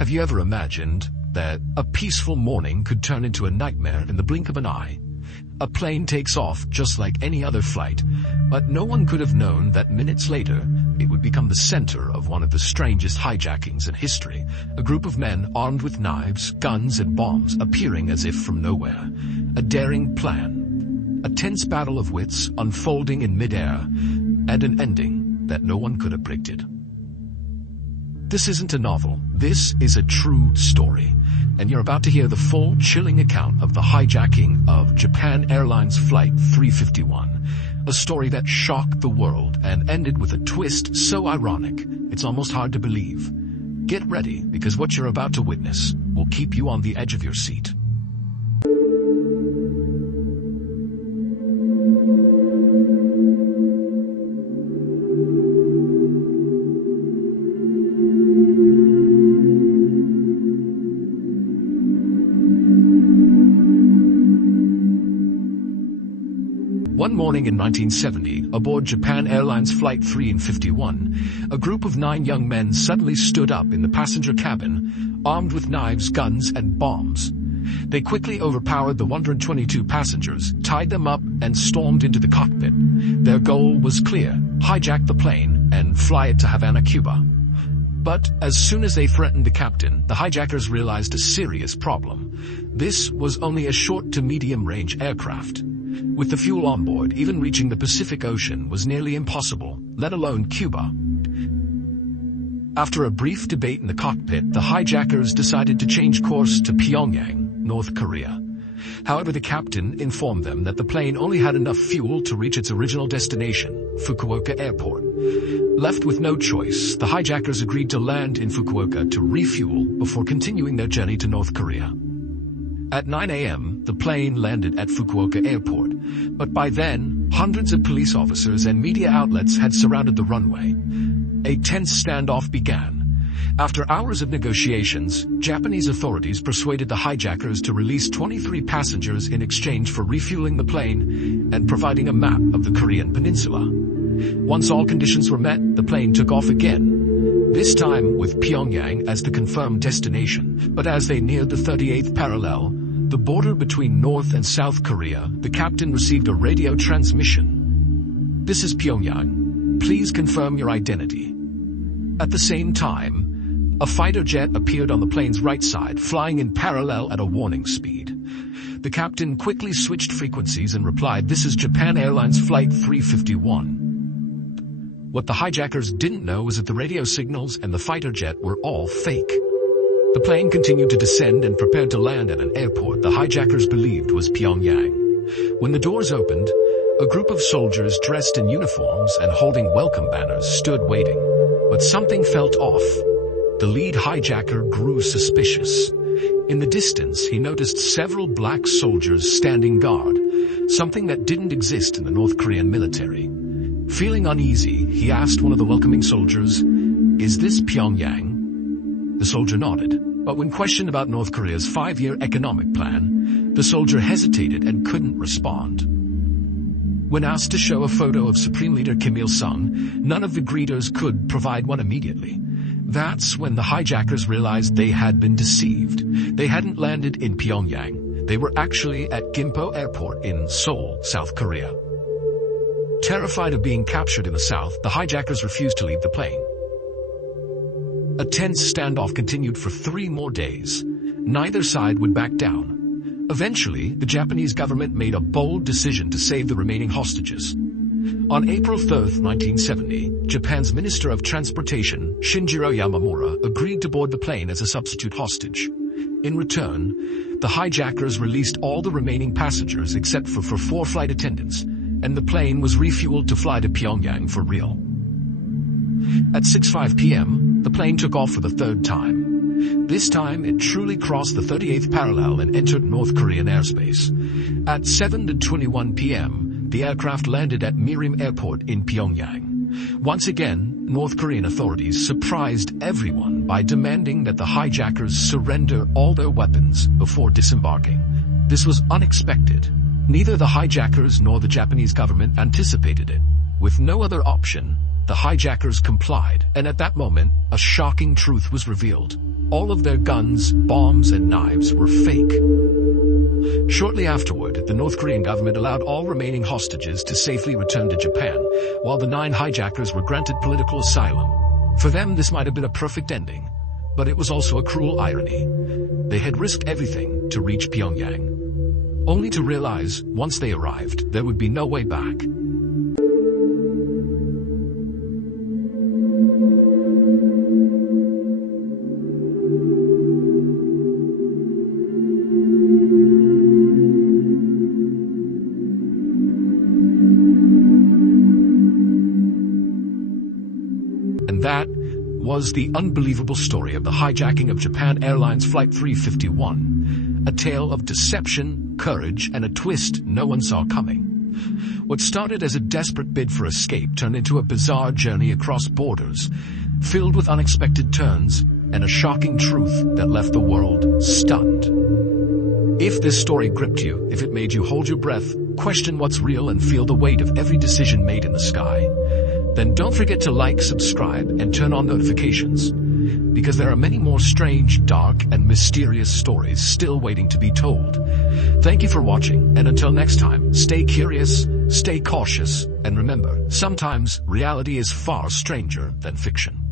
Have you ever imagined that a peaceful morning could turn into a nightmare in the blink of an eye? A plane takes off just like any other flight, but no one could have known that minutes later, it would become the center of one of the strangest hijackings in history. A group of men armed with knives, guns, and bombs appearing as if from nowhere. A daring plan. A tense battle of wits unfolding in midair, and an ending that no one could have predicted. This isn't a novel, this is a true story, and you're about to hear the full, chilling account of the hijacking of Japan Airlines Flight 351, a story that shocked the world and ended with a twist so ironic, it's almost hard to believe. Get ready, because what you're about to witness will keep you on the edge of your seat. One morning in 1970, aboard Japan Airlines Flight 351, a group of 9 young men suddenly stood up in the passenger cabin, armed with knives, guns, and bombs. They quickly overpowered the 122 passengers, tied them up, and stormed into the cockpit. Their goal was clear: hijack the plane and fly it to Havana, Cuba. But as soon as they threatened the captain, the hijackers realized a serious problem. This was only a short to medium-range aircraft. With the fuel on board, even reaching the Pacific Ocean was nearly impossible, let alone Cuba. After a brief debate in the cockpit, the hijackers decided to change course to Pyongyang, North Korea. However, the captain informed them that the plane only had enough fuel to reach its original destination, Fukuoka Airport. Left with no choice, the hijackers agreed to land in Fukuoka to refuel before continuing their journey to North Korea. At 9 a.m., the plane landed at Fukuoka Airport, but by then, hundreds of police officers and media outlets had surrounded the runway. A tense standoff began. After hours of negotiations, Japanese authorities persuaded the hijackers to release 23 passengers in exchange for refueling the plane and providing a map of the Korean peninsula. Once all conditions were met, the plane took off again, this time with Pyongyang as the confirmed destination. But as they neared the 38th parallel, the border between North and South Korea, the captain received a radio transmission. "This is Pyongyang. Please confirm your identity." At the same time, a fighter jet appeared on the plane's right side, flying in parallel at a warning speed. The captain quickly switched frequencies and replied, "This is Japan Airlines Flight 351. What the hijackers didn't know was that the radio signals and the fighter jet were all fake. The plane continued to descend and prepared to land at an airport the hijackers believed was Pyongyang. When the doors opened, a group of soldiers dressed in uniforms and holding welcome banners stood waiting. But something felt off. The lead hijacker grew suspicious. In the distance, he noticed several black soldiers standing guard, something that didn't exist in the North Korean military. Feeling uneasy, he asked one of the welcoming soldiers, "Is this Pyongyang?" The soldier nodded, but when questioned about North Korea's 5-year economic plan, the soldier hesitated and couldn't respond. When asked to show a photo of Supreme Leader Kim Il-sung, none of the greeters could provide one immediately. That's when the hijackers realized they had been deceived. They hadn't landed in Pyongyang. They were actually at Gimpo Airport in Seoul, South Korea. Terrified of being captured in the south, the hijackers refused to leave the plane. A tense standoff continued for 3 more days. Neither side would back down. Eventually, the Japanese government made a bold decision to save the remaining hostages. On April 3, 1970, Japan's Minister of Transportation, Shinjiro Yamamura, agreed to board the plane as a substitute hostage. In return, the hijackers released all the remaining passengers except for 4 flight attendants, and the plane was refueled to fly to Pyongyang for real. At 6:05 p.m., the plane took off for the 3rd time. This time, it truly crossed the 38th parallel and entered North Korean airspace. At 7:21 p.m., the aircraft landed at Mirim Airport in Pyongyang. Once again, North Korean authorities surprised everyone by demanding that the hijackers surrender all their weapons before disembarking. This was unexpected. Neither the hijackers nor the Japanese government anticipated it. With no other option, the hijackers complied, and at that moment, a shocking truth was revealed. All of their guns, bombs, and knives were fake. Shortly afterward, the North Korean government allowed all remaining hostages to safely return to Japan, while the 9 hijackers were granted political asylum. For them, this might have been a perfect ending, but it was also a cruel irony. They had risked everything to reach Pyongyang, only to realize, once they arrived, there would be no way back. And that was the unbelievable story of the hijacking of Japan Airlines Flight 351, a tale of deception, courage, and a twist no one saw coming. What started as a desperate bid for escape turned into a bizarre journey across borders, filled with unexpected turns and a shocking truth that left the world stunned. If this story gripped you, if it made you hold your breath, question what's real, and feel the weight of every decision made in the sky, then don't forget to like, subscribe, and turn on notifications, because there are many more strange, dark, and mysterious stories still waiting to be told. Thank you for watching, and until next time, stay curious, stay cautious, and remember, sometimes reality is far stranger than fiction.